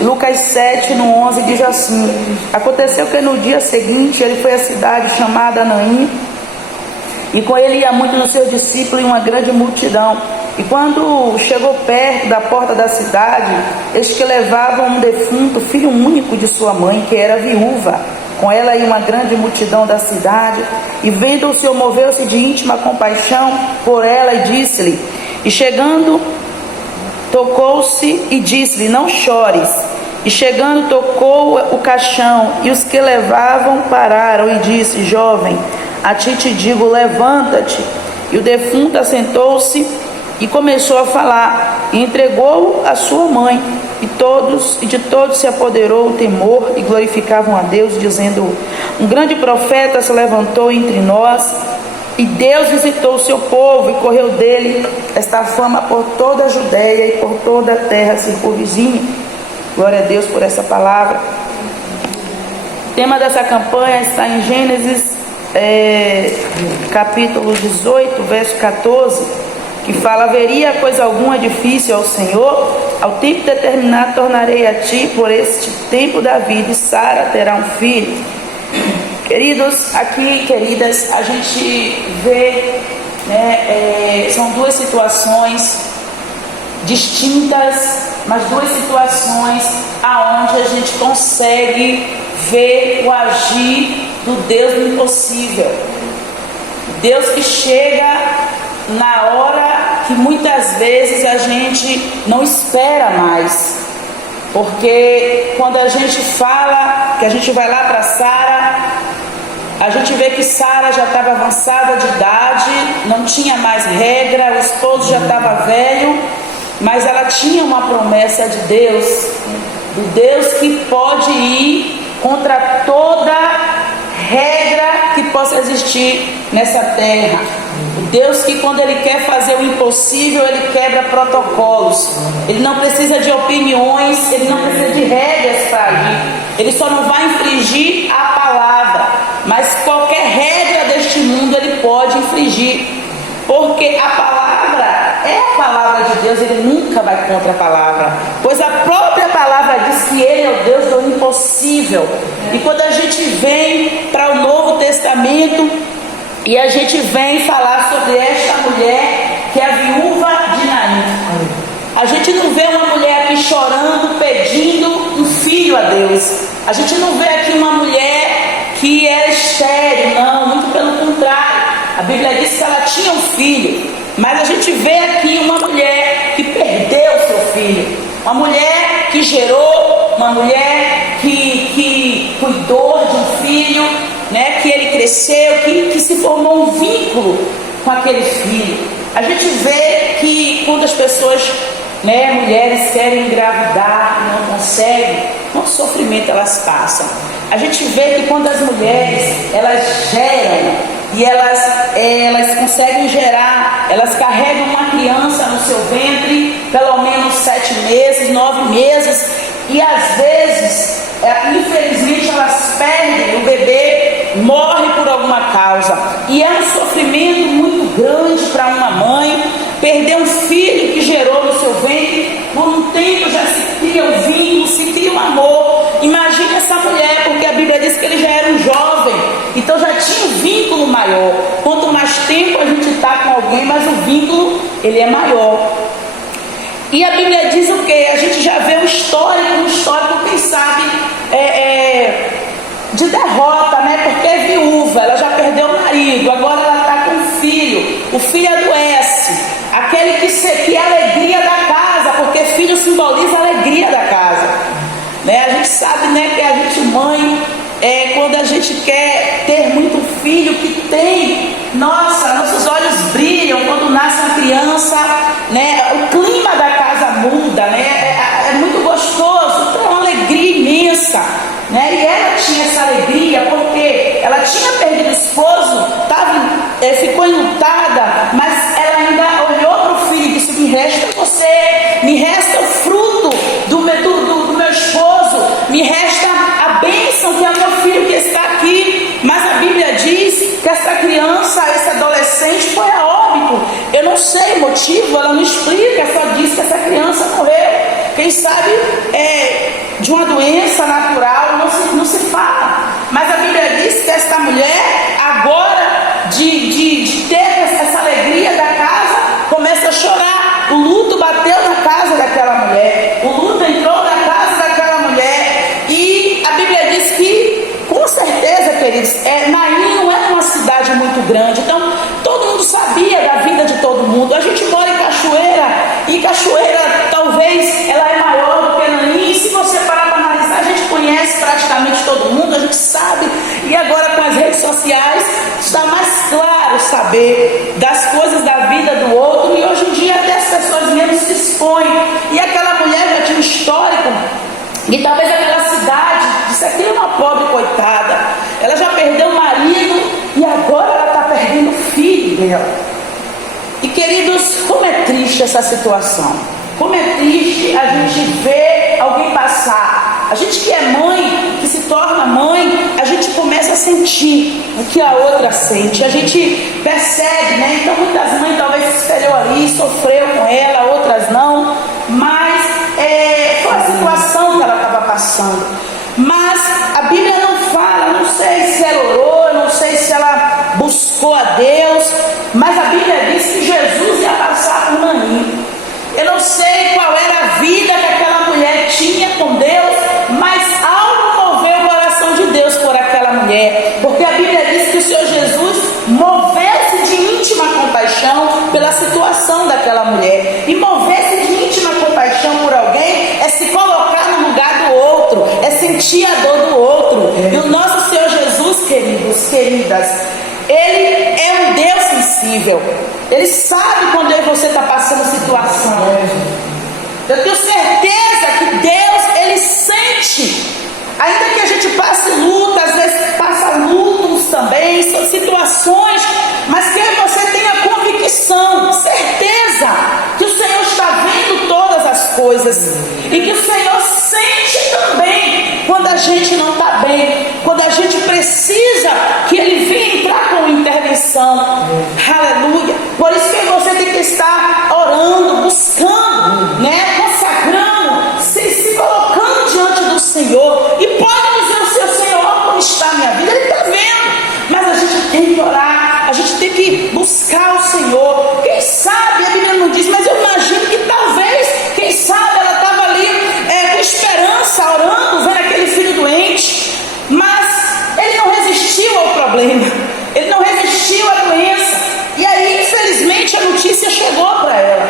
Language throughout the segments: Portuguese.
Lucas 7, no 11, diz assim: aconteceu que no dia seguinte ele foi à cidade chamada Naim, e com ele ia muitos dos seus discípulos e uma grande multidão. E quando chegou perto da porta da cidade, eis que levavam um defunto, filho único de sua mãe, que era viúva. Com ela ia uma grande multidão da cidade. E vendo o Senhor, moveu-se de íntima compaixão por ela e disse-lhe, e chegando, tocou-se e disse-lhe, não chores. E chegando, tocou o caixão, e os que levavam pararam, e disse, jovem, a ti te digo, levanta-te. E o defunto assentou-se e começou a falar, e entregou a sua mãe, e de todos se apoderou o temor, e glorificavam a Deus, dizendo, um grande profeta se levantou entre nós, e Deus visitou o seu povo, e correu dele esta fama por toda a Judéia, e por toda a terra circunvizinha. Glória a Deus por essa palavra. O tema dessa campanha está em Gênesis, capítulo 18, verso 14, que fala, haveria coisa alguma difícil ao Senhor? Ao tempo determinado tornarei a ti por este tempo da vida, e Sara terá um filho. Queridos, aqui, queridas, a gente vê, são duas situações distintas, mas duas situações aonde a gente consegue ver o agir do Deus do impossível. Deus que chega na hora que muitas vezes a gente não espera mais, porque quando a gente fala que a gente vai lá para Sara, a gente vê que Sara já estava avançada de idade, não tinha mais regra, o esposo já estava velho, mas ela tinha uma promessa de Deus, do Deus que pode ir contra toda regra que possa existir nessa terra. O Deus que quando Ele quer fazer o impossível, Ele quebra protocolos. Ele não precisa de opiniões, Ele não precisa de regras para agir. Ele só não vai infringir a palavra, mas qualquer regra deste mundo Ele pode infringir, porque a palavra é a palavra de Deus. Ele nunca vai contra a palavra, pois a própria palavra diz que Ele é o Deus do impossível. E quando a gente vem para o Novo Testamento e a gente vem falar sobre esta mulher que é a viúva de Naim, a gente não vê uma mulher aqui chorando, pedindo um filho a Deus. A gente não vê aqui uma mulher que era estéril, não, muito pelo contrário. A Bíblia diz que ela tinha um filho, mas a gente vê aqui uma mulher que perdeu seu filho, uma mulher que gerou, uma mulher que cuidou de um filho, que ele cresceu, que se formou um vínculo com aquele filho. A gente vê que quando as pessoas, mulheres querem engravidar e não conseguem, quanto sofrimento elas passam. A gente vê que quando as mulheres, elas geram, e elas conseguem gerar, elas carregam uma criança no seu ventre, pelo menos 7 meses, 9 meses, e às vezes, infelizmente, elas perdem o bebê, morre por alguma causa, e é um sofrimento muito grande para uma mãe perder um filho que gerou no seu ventre. Por um tempo já se cria um vínculo, se cria um amor. Imagine essa mulher, porque a Bíblia diz que ele já era um jovem, então já tinha um vínculo maior. Quanto mais tempo a gente está com alguém, mais o vínculo ele é maior. E a Bíblia diz o quê? A gente já vê um histórico, quem sabe, de derrota, porque é viúva, ela já perdeu o marido, agora ela está com um filho, o filho adoece, aquele que é a alegria da casa, porque filho simboliza a alegria da casa. A gente sabe, que a gente mãe, quando a gente quer ter muito filho, que tem, nossos olhos brilham quando nasce uma criança, o clima da casa muda, é muito gostoso, tem uma alegria imensa, e ela tinha essa alegria porque ela tinha perdido o esposo, ficou enlutada, mas ela ainda olhou para o filho e disse, me resta você, me resta o fruto do meu esposo, me resta a bênção que é o meu filho que está aqui. Mas a Bíblia diz que essa criança, esse adolescente foi a óbito. Eu não sei o motivo, ela não explica, só diz que essa criança morreu. Quem sabe de uma doença natural, não se fala. Mas a Bíblia diz que esta mulher, agora de ter essa alegria da casa, começa a chorar. O luto bateu na casa daquela mulher, o luto entrou na casa daquela mulher. E a Bíblia diz que, com certeza, queridos, Naim não é uma cidade muito grande, então todo mundo sabia da vida de todo mundo. A gente mora em Cachoeira, e Cachoeira talvez ela é maior do que Naim. E se você parar para analisar, a gente conhece praticamente todo mundo, a gente sabe. E agora com as redes sociais está mais claro saber das coisas da vida do outro, e hoje em dia até as pessoas mesmo se expõem. E aquela mulher já tinha um histórico, e talvez aquela cidade disse: aqui é uma pobre coitada, ela já perdeu o marido e agora ela está perdendo o filho dela. E queridos, como é triste essa situação, como é triste a gente ver alguém passar. A gente que é mãe, que se torna mãe, a gente começa a sentir o que a outra sente, a gente percebe, né? Então muitas mães talvez se espelhou ali, sofreu com ela, outras não, mas foi a situação que ela estava passando. Mas a Bíblia não fala, não sei se ela orou, não sei se ela buscou a Deus, mas a Bíblia diz que Jesus ia passar por Naim. Eu não sei qual era a vida que aquela mulher tinha com Deus, mas algo moveu o coração de Deus por aquela mulher, porque a Bíblia diz que o Senhor Jesus moveu-se de íntima compaixão pela situação daquela mulher. E mover-se de íntima compaixão por alguém é se colocar no lugar do outro, é sentir a dor do outro. E o nosso Senhor Jesus, queridos, queridas, Ele é um Deus sensível. Ele sabe quando eu e você está passando situação. Eu tenho certeza que Deus, Ele sente. Ainda que a gente passe luta, às vezes passa lutos também, são situações, mas que eu e você tenha convicção, certeza que o Senhor está vendo todas as coisas, e que o Senhor sente também quando a gente não está bem, quando a gente precisa que Ele venha entrar com intervenção. Aleluia. Por isso que você tem que estar orando, buscando, né, consagrando, se colocando diante do Senhor. E pode dizer o seu: Senhor, como está a minha vida? Ele está vendo. Mas a gente tem que orar, a gente tem que buscar o Senhor. Quem sabe, a Bíblia não diz, mas eu imagino que talvez, quem sabe, ela estava ali com esperança, orando, vendo aquele filho doente. Mas ele não resistiu ao problema, ele não resistiu à doença. E aí, infelizmente, a notícia chegou para ela,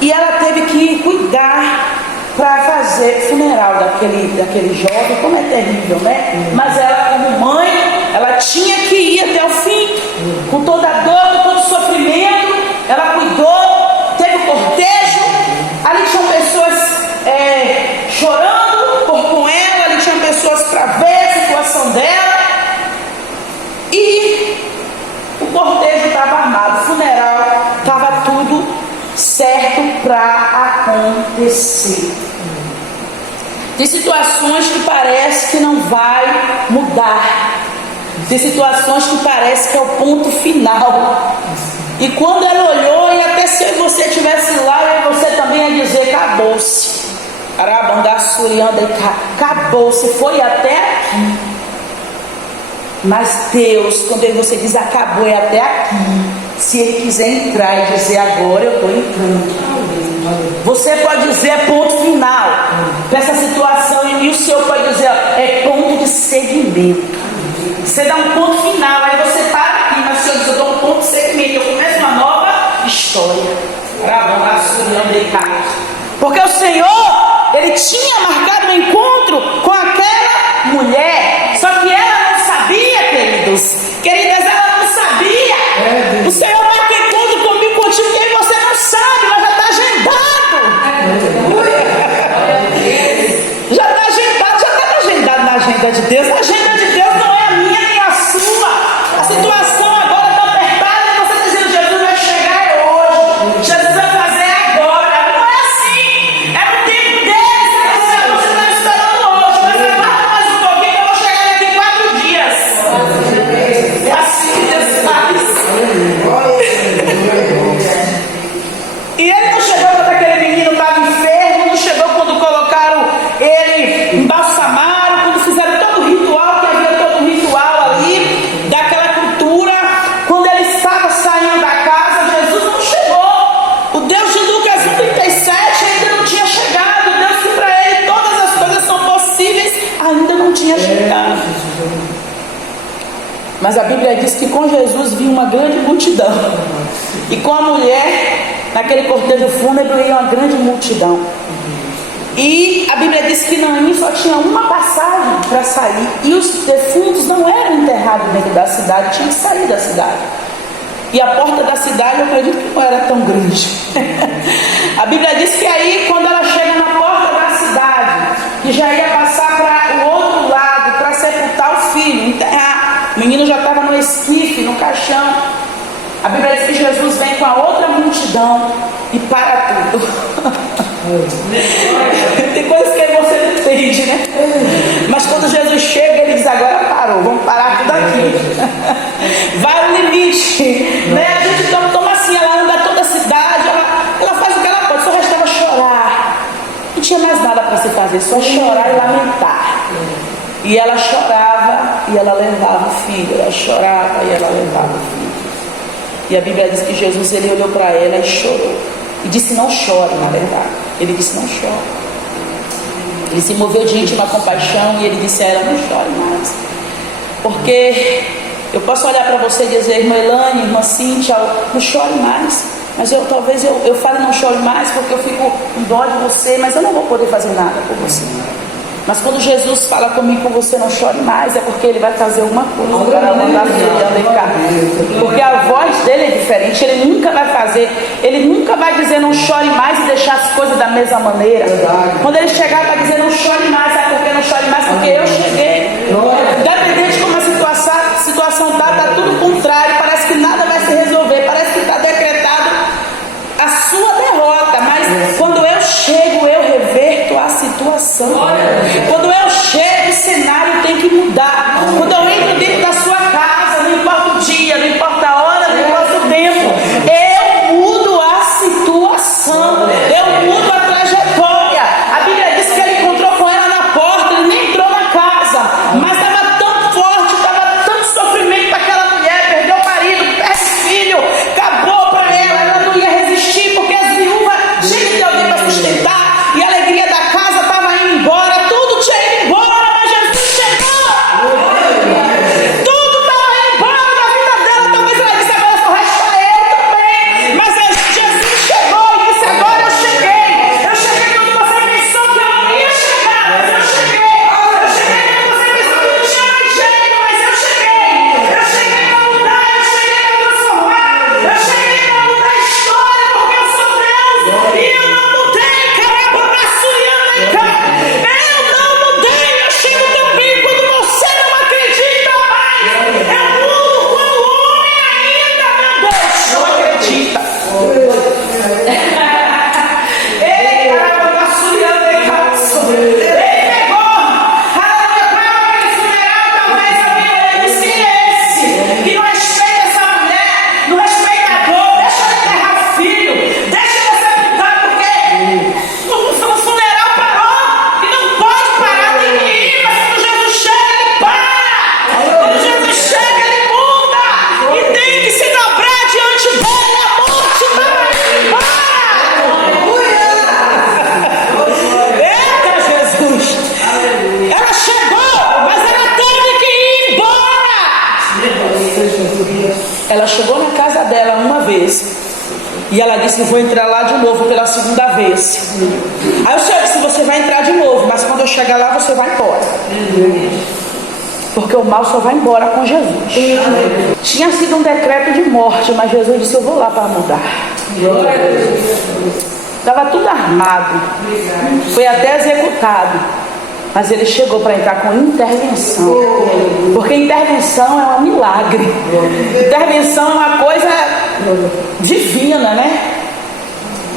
e ela teve que cuidar para fazer funeral daquele jovem. Como é terrível, né? Mas ela, como mãe, ela tinha que ir até o fim, com toda a dor, com todo o sofrimento. Ela cuidou, teve o cortejo, ali tinham pessoas chorando com ela, ali tinham pessoas para ver a situação dela, e o cortejo estava armado, o funeral estava tudo certo para acontecer. Tem situações que parece que não vai mudar, tem situações que parece que é o ponto final. E quando ela olhou, e até se você estivesse lá, e você também ia dizer: acabou-se, acabou-se, foi até aqui. Mas Deus, quando você diz acabou, é até aqui, se Ele quiser entrar e dizer: agora eu estou entrando, você pode dizer: é ponto final dessa situação. E o Senhor pode dizer: é ponto de segmento. Você dá um ponto final, aí você para aqui, mas o Senhor diz: eu dou um ponto de segmento, eu começo uma nova história. Porque o Senhor, Ele tinha marcado um encontro com aquela mulher, só que ela não sabia, queridas, ela não sabia. O Senhor marca encontro comigo, contigo, que você não sabe, mas já está agendado. Já está agendado na agenda de Deus. A agenda de Deus não é a minha nem a sua. A situação agora está apertada e você está dizendo: Jesus vai chegar hoje, Jesus vai fazer agora. Não é assim, é no tempo dele. Se Mas a Bíblia diz que com Jesus vinha uma grande multidão. E com a mulher, naquele cortejo fúnebre, ia uma grande multidão. E a Bíblia diz que Naim só tinha uma passagem para sair. E os defuntos não eram enterrados dentro da cidade, tinham que sair da cidade. E a porta da cidade, eu acredito que não era tão grande. A Bíblia diz que aí, quando ela chega na porta da cidade, que já ia passar para o outro lado, para sepultar o filho, enterrar, o menino já estava no esquife, no caixão. A Bíblia diz que Jesus vem com a outra multidão e para tudo. Tem coisas que você não entende, né? Mas quando Jesus chega, ele diz: agora parou, vamos parar tudo aqui. Vai o limite, né? A gente toma assim, ela anda toda a cidade, ela faz o que ela pode, só restava chorar. Não tinha mais nada para se fazer, só chorar e lamentar. E ela chorava e ela levava o filho, ela chorava e ela levava o filho. E a Bíblia diz que Jesus, ele olhou para ela e chorou. E disse: não chore, na verdade. Ele disse: não chore. Ele se moveu de íntima compaixão e ele disse a ela: não chore mais. Porque eu posso olhar para você e dizer: irmã Elane, irmã Cíntia, não chore mais. Mas talvez eu fale não chore mais porque eu fico com dó de você, mas eu não vou poder fazer nada por você. Mas quando Jesus fala comigo, com você não chore mais, é porque ele vai fazer alguma coisa para mandar cá. Porque a voz dele é diferente, ele nunca vai fazer, ele nunca vai dizer não chore mais e deixar as coisas da mesma maneira. Quando ele chegar, vai dizer não chore mais, sabe por que não chore mais? Porque eu cheguei. Independente de como a situação está tudo contrário, parece que nada vai se resolver, parece que está decretado a sua derrota, mas quando eu chego, eu reverto a situação. Quando eu chego, o cenário tem que mudar. Quando eu entro dentro da sua casa, não importa o dia, não importa a hora, não importa o tempo, eu mudo a situação, eu mudo a trajetória. A Bíblia diz que ele encontrou com ela na porta, ele nem entrou na casa, mas estava tão forte, estava tanto sofrimento para aquela mulher, perdeu o marido, perde o filho, acabou para ela não ia resistir, porque as viúvas cheias de alguém para sustentar, e a alegria da casa estava indo embora, tudo tinha ido embora, mas Jesus chegou. Tudo estava indo embora da vida dela, talvez ela disse: agora só resta eu também. Mas Jesus chegou e disse: agora eu cheguei. Eu cheguei quando você pensou que eu não ia chegar, mas eu cheguei. Eu cheguei quando você pensou que não tinha mais jeito, mas eu cheguei. Eu cheguei para mudar, eu cheguei para transformar, eu cheguei para mudar a história, porque eu sou Deus e eu não mudei, caramba, braçuiando em casa. Eu não mudei, eu chego também quando você não acredita mais. Eu mudo quando o homem ainda, meu Deus, não acredita. Ei, caramba, braçuiando em casa. Ele pegou, aleluia, para aquele funeral, talvez alguém olhando e disse: esse, que não respeita essa mulher, não respeita a dor, deixa ela enterrar o filho, deixa ela sepultar, porque o funeral parou, e não pode parar, tem que ir, mas quando Jesus chega, ele para. Quando Jesus chega, ele muda, e tem que se dobrar diante dele, a morte também para. Eita, Jesus! Ela chegou, mas ela teve que ir embora. Ela chegou na casa dela uma vez e ela disse: vou entrar lá de novo pela segunda vez. Aí o Senhor disse: você vai entrar de novo, mas quando eu chegar lá você vai embora, porque o mal só vai embora com Jesus. Tinha sido um decreto de morte, mas Jesus disse: eu vou lá para mudar. Estava tudo armado, foi até executado, mas ele chegou para entrar com intervenção, porque intervenção é um milagre, intervenção é uma coisa divina, né?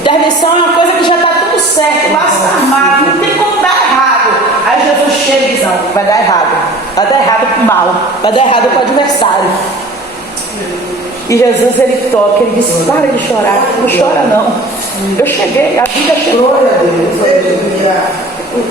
Intervenção é uma coisa que já está tudo certo, lá está armado, não tem como dar errado. Aí Jesus chega e diz: não, vai dar errado para o mal, vai dar errado para o adversário. E Jesus, ele toca, ele diz: para de chorar, não chora não, eu cheguei, a vida chegou.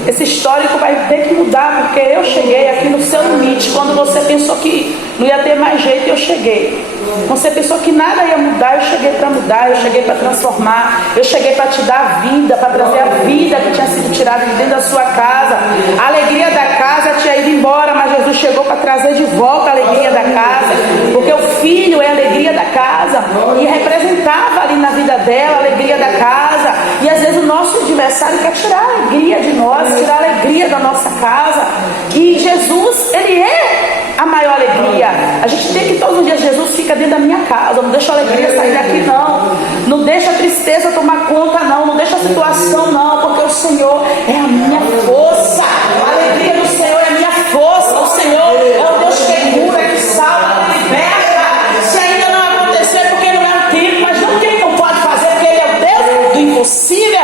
Esse histórico vai ter que mudar, porque eu cheguei aqui no seu limite. Quando você pensou que não ia ter mais jeito, eu cheguei. Você pensou que nada ia mudar, eu cheguei para mudar, eu cheguei para transformar, eu cheguei para te dar vida, para trazer a vida que tinha sido tirada de dentro da sua casa. A alegria da casa tinha ido embora, mas Jesus chegou para trazer de volta a alegria da casa, porque o filho é a alegria da casa, e representava ali na vida dela a alegria da casa. E às vezes o nosso adversário quer tirar a alegria de nós, tirar a alegria da nossa casa, e Jesus, ele é a maior alegria. A gente tem que todos os dias, Jesus fica dentro da minha casa, não deixa a alegria sair daqui não, não deixa a tristeza tomar conta não deixa a situação não, porque o Senhor é a minha força, a alegria do Senhor é a minha força, o Senhor é o Deus que cura, que salva, que liberta. Se ainda não aconteceu é porque não é o tempo, mas não que Ele não pode fazer, porque Ele é o Deus do impossível.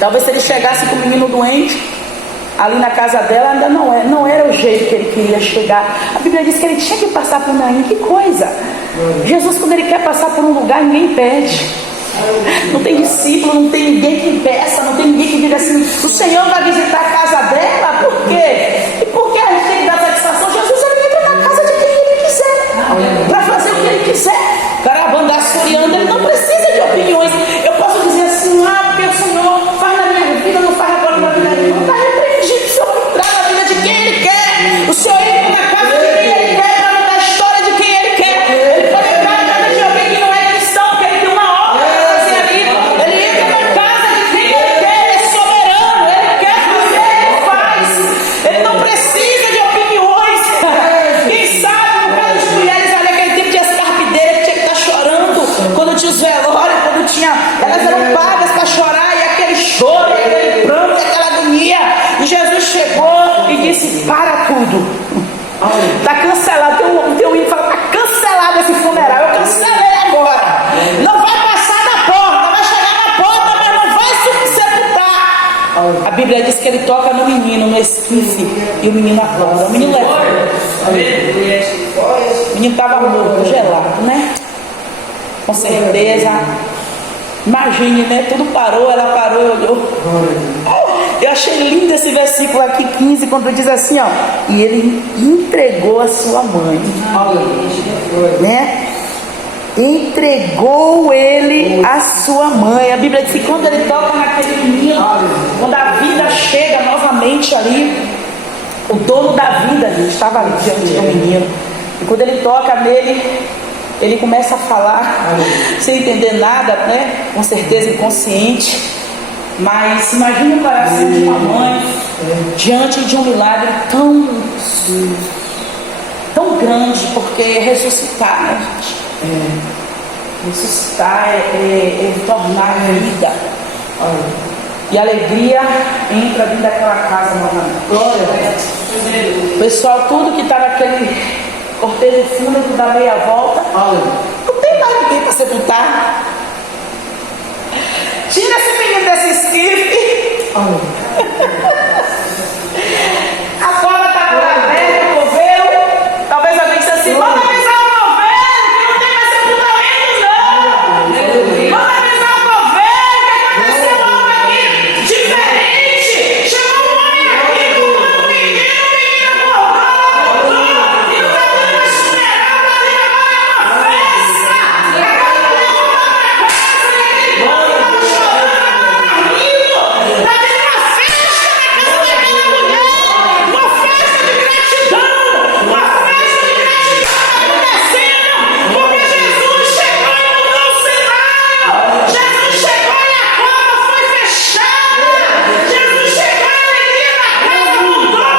Talvez se Ele chegasse com o menino doente ali na casa dela, ainda não era o jeito que Ele queria chegar. A Bíblia diz que Ele tinha que passar por Naim. Que coisa! Jesus, quando Ele quer passar por um lugar, ninguém pede. Não tem discípulo, não tem ninguém que impeça, não tem ninguém que diga assim: o Senhor vai visitar a casa dela. Por quê? E por que a gente tem que dar satisfação? Jesus, ele entra na casa de quem Ele quiser, para fazer o que Ele quiser. Caravanda suriana, Ele não precisa de opiniões. Eu posso dizer assim: porque o Senhor faz na minha vida, não faz agora na vida dele. Não está repreendido. O Senhor entrar na vida de quem Ele quer. O Senhor entra na casa de quem Ele quer, para mudar a história de quem Ele quer. Ele pode entrar na casa de alguém que não é cristão, porque Ele tem uma obra para fazer ali. Ele entra na casa de quem Ele quer. Ele é soberano, Ele quer fazer, Ele faz. Ele não precisa de opiniões. Quem sabe, no caso de mulheres ali, aquele tempo de escarpideira que tinha que estar chorando quando tinha os velórios, quando tinha, elas eram pagas para chorar, e aquele choro, e aquele pranto, e aquela agonia. E Jesus chegou e disse: para tudo. Está cancelado. Tem um hino que fala: está cancelado esse funeral. Eu cancelei agora. Não vai passar da porta, vai chegar na porta, mas não vai se sepultar. A Bíblia diz que Ele toca no menino, no esquife, e o menino acorda. O menino levanta. O menino estava morto, gelado, né? Com certeza. Imagine, né? Tudo parou, ela parou e olhou. Eu achei lindo esse versículo aqui, 15, quando diz assim, ó: e Ele entregou a sua mãe, né? Entregou Ele a sua mãe. A Bíblia diz que quando Ele toca naquele menino, quando a vida chega novamente ali, o dono da vida ali estava ali diante do menino, e quando Ele toca nele, ele começa a falar sem entender nada, né? Com certeza inconsciente. Mas imagine o coração de uma mãe diante de um milagre tão grande, porque ressuscitar, né, gente? Ressuscitar é tornar vida. E a alegria entra dentro daquela casa novamente. Glória. O pessoal, tudo que está naquele cortejo fúnebre da meia volta, não tem mais ninguém para sepultar. Tira esse menino desse esquife. A cova está por aberta, o coveiro. Talvez alguém disse assim: vamos avisar o coveiro que não tem mais sepultamento, não. Vamos avisar o coveiro que aconteceu algo aqui diferente. Chegou um homem aqui com um menino acordou, e não está tendo mais funeral, está tendo agora uma festa. Aquela mulher voltou para casa, e aquele povo estava chorando, rindo. Está tendo uma festa na casa daquela mulher, uma festa de gratidão, uma festa de gratidão acontecendo, porque Jesus chegou e mudou o cenário. Jesus chegou e a cova foi fechada. Jesus chegou e a alegria da casa mudou,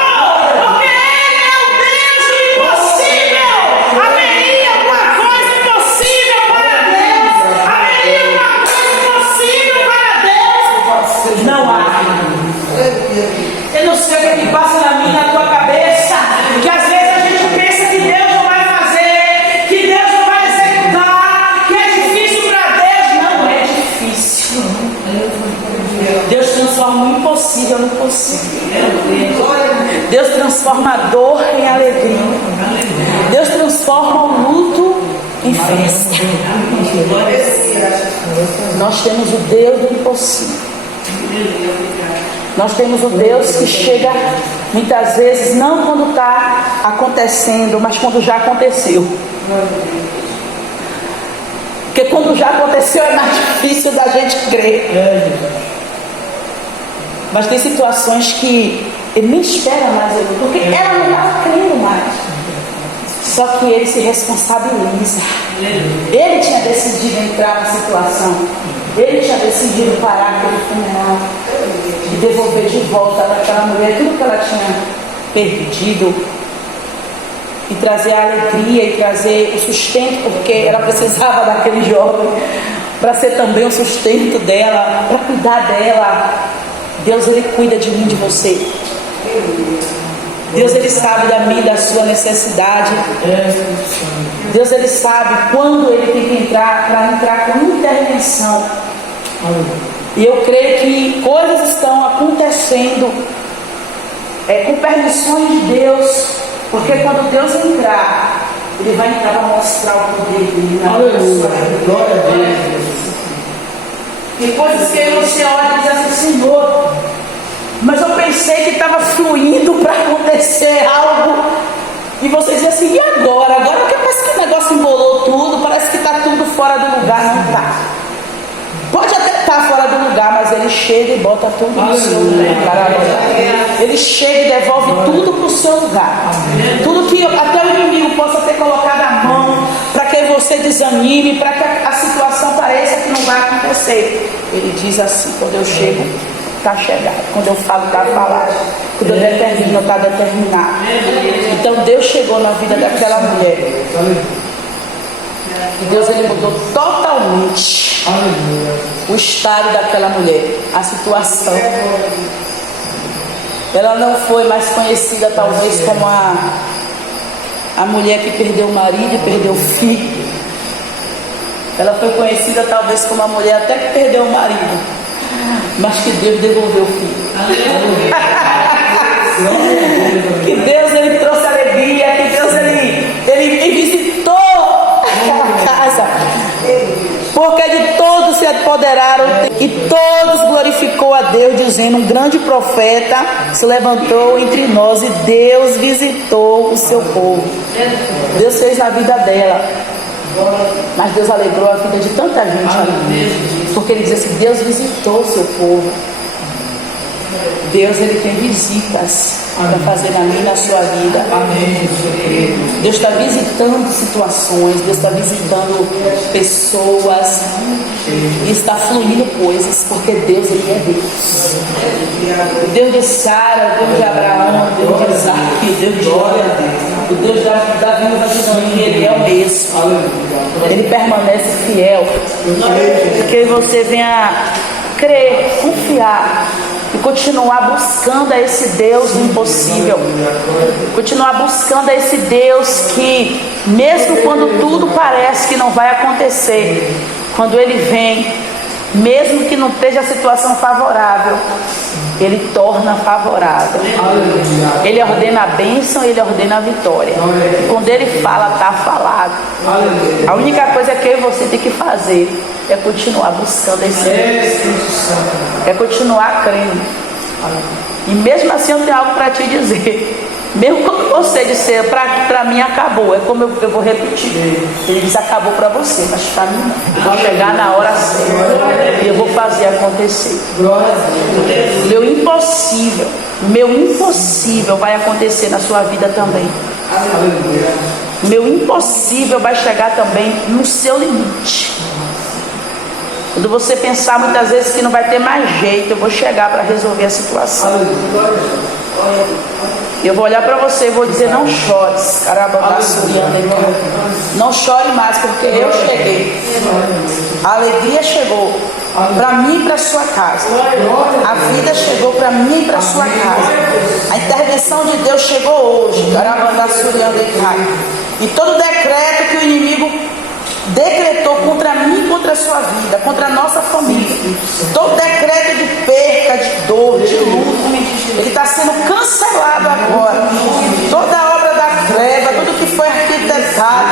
porque Ele é o Deus do impossível. Haveria alguma coisa impossível para Deus? Haveria alguma coisa impossível para Deus? Não há. Eu não sei o que passa na minha, na tua cabeça, que às vezes a gente pensa que Deus não vai fazer, que Deus não vai executar, que é difícil para Deus. Não é difícil. Deus transforma o impossível no possível. Deus transforma a dor em alegria. Deus transforma o luto em festa. Nós temos o Deus do impossível. Nós temos o Deus que chega muitas vezes não quando está acontecendo, mas quando já aconteceu. Porque quando já aconteceu é mais difícil da gente crer. Mas tem situações que Ele nem espera mais ele, porque ela não estava crendo mais. Só que ele se responsabiliza. Ele tinha decidido entrar na situação. Ele tinha decidido parar aquele funeral e devolver de volta daquela mulher tudo que ela tinha perdido, e trazer a alegria e trazer o sustento, porque ela precisava daquele jovem para ser também o sustento dela, para cuidar dela. Deus, ele cuida de mim, de você. Deus, ele sabe da minha, da sua necessidade. Deus, ele sabe quando ele tem que entrar, para entrar com intervenção. E eu creio que coisas estão acontecendo com permissões de Deus, porque quando Deus entrar, ele vai entrar para mostrar o poder dele na sua vida. Glória a Deus. Tem coisas que você olha e diz assim: Senhor, mas eu pensei que estava fluindo para acontecer algo, e você diz assim: e agora? Agora parece que o negócio embolou tudo, parece que está tudo fora do lugar. Não está. Pode até estar fora do lugar, mas ele chega e bota tudo no seu lugar. Ele chega e devolve tudo para o seu lugar. Tudo que até o inimigo possa ter colocado a mão para que você desanime, para que a situação pareça que não vai acontecer. Ele diz assim: quando eu chego, está chegado. Quando eu falo, está falado. Quando eu determino, está determinado. Então Deus chegou na vida daquela mulher. E Deus, ele mudou totalmente o estado daquela mulher, a situação. Ela não foi mais conhecida talvez como a mulher que perdeu o marido e perdeu o filho. Ela foi conhecida talvez como a mulher até que perdeu o marido, mas que Deus devolveu o filho. Que Deus, ele trouxe alegria, que Deus, ele visitou aquela casa, porque de todos se apoderaram e todos glorificou a Deus, dizendo: um grande profeta se levantou entre nós, e Deus visitou o seu povo. Deus fez na vida dela, mas Deus alegrou a vida de tanta gente ali, porque ele diz assim: Deus visitou o seu povo. Deus, ele tem visitas para fazer na minha e na sua vida. Deus está visitando situações, Deus está visitando pessoas, e está fluindo coisas, porque Deus, ele é Deus. O Deus de Sara, o Deus de Abraão, o Deus de Isaac, o Deus de Jona, o Deus da viúva de Naim, ele é o mesmo. Ele permanece fiel. Que você venha crer, confiar e continuar buscando a esse Deus do impossível. Continuar buscando a esse Deus que, mesmo quando tudo parece que não vai acontecer, quando ele vem, mesmo que não esteja a situação favorável, ele torna favorável. Ele ordena a bênção, ele ordena a vitória. E quando ele fala, está falado. A única coisa que eu e você tem que fazer é continuar buscando esse Deus, é continuar crendo. E mesmo assim eu tenho algo para te dizer. Mesmo quando você disser, para mim acabou, é como eu vou repetir. Ele diz: acabou para você, mas para mim não. Eu vou chegar na hora certa e eu vou fazer acontecer. Meu impossível vai acontecer na sua vida também. Meu impossível vai chegar também no seu limite. Quando você pensar muitas vezes que não vai ter mais jeito, eu vou chegar para resolver a situação. Eu vou olhar para você e vou dizer: não chores, não chore mais, porque eu cheguei. A alegria chegou para mim e para sua casa. A vida chegou para mim e para sua casa. A intervenção de Deus chegou hoje. E todo decreto que o inimigo decretou contra mim e contra a sua vida, contra a nossa família, todo decreto de perca, de dor, de luto, ele está sendo cancelado agora. Toda a obra da treva, tudo que foi arquitetado,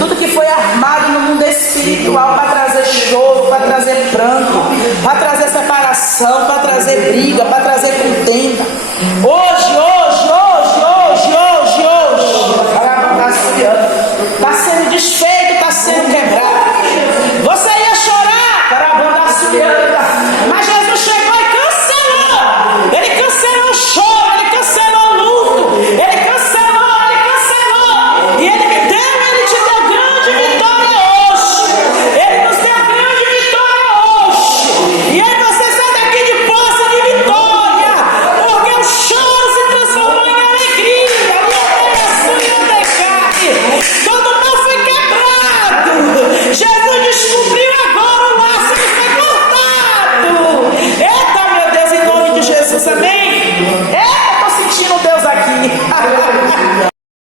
tudo que foi armado no mundo espiritual para trazer choro, para trazer pranto, para trazer separação, para trazer briga, para trazer contenda, hoje